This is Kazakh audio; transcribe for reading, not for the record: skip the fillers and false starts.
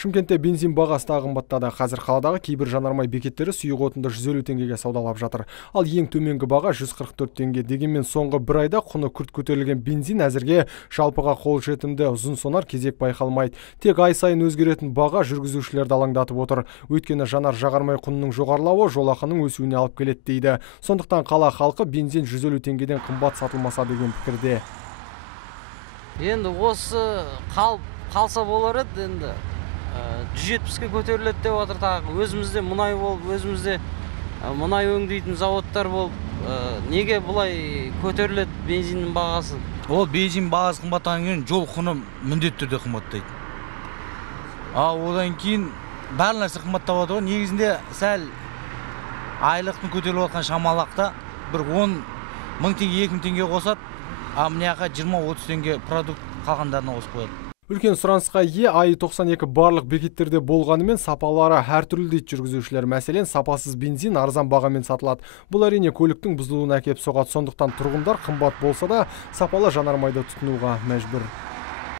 Шымкентте бензин бағасы тағы қымбаттады. Қазір қаладағы кейбір жанармай бекеттері сұйық отынды 150 теңгеге саудалап жатыр. Ал ең төменгі баға 144 теңге. Дегенмен соңғы бір айда құны күрт көтерілген бензин әзірге жалпыға қолжетімді, ұзын сонар кезек байқалмайды. Тек ай сайын өзгеретін баға жүргізушілерді алаңдатып отыр. Өйткені жанар-жағармай құнының жоғарылауы жолақының өсуіне алып келеді дейді. Сондықтан қала халқы бензин 150 теңгеден қымбат сатылмаса деген пікірде. Енді осы қалса болар еді, енді 170-ке көтеріледі деп отыр тағы. Өзімізде мұнай болып, өзімізде мұнай өңдейтін заводтар болып, неге бұлай көтеріледі бензиннің бағасы? Ол бензин бағасы қымбаттаған кейін жол құны міндетті түрде қымбаттайды. Одан кейін бәр нәрсе қымбаттап отыр. Негізінде сәл айлықтың көтеріліп отқан шамалақта бір 10 мың теңге, 2 мың теңге қосады, мыняқа 20-30 теңге продукт қалғандарына қосып қояды. Үлкен сұранысқа ие АИ-92 барлық бекеттерде болғанымен сапалары әртүрлі дейді жүргізушілер. Мәселен, сапасыз бензин арзан бағамен сатылады. Бұл әрине көліктің бұзылуына әкеліп соғады. Сондықтан тұрғындар қымбат болса да сапалы жанармайды тұтынуға мәжбүр.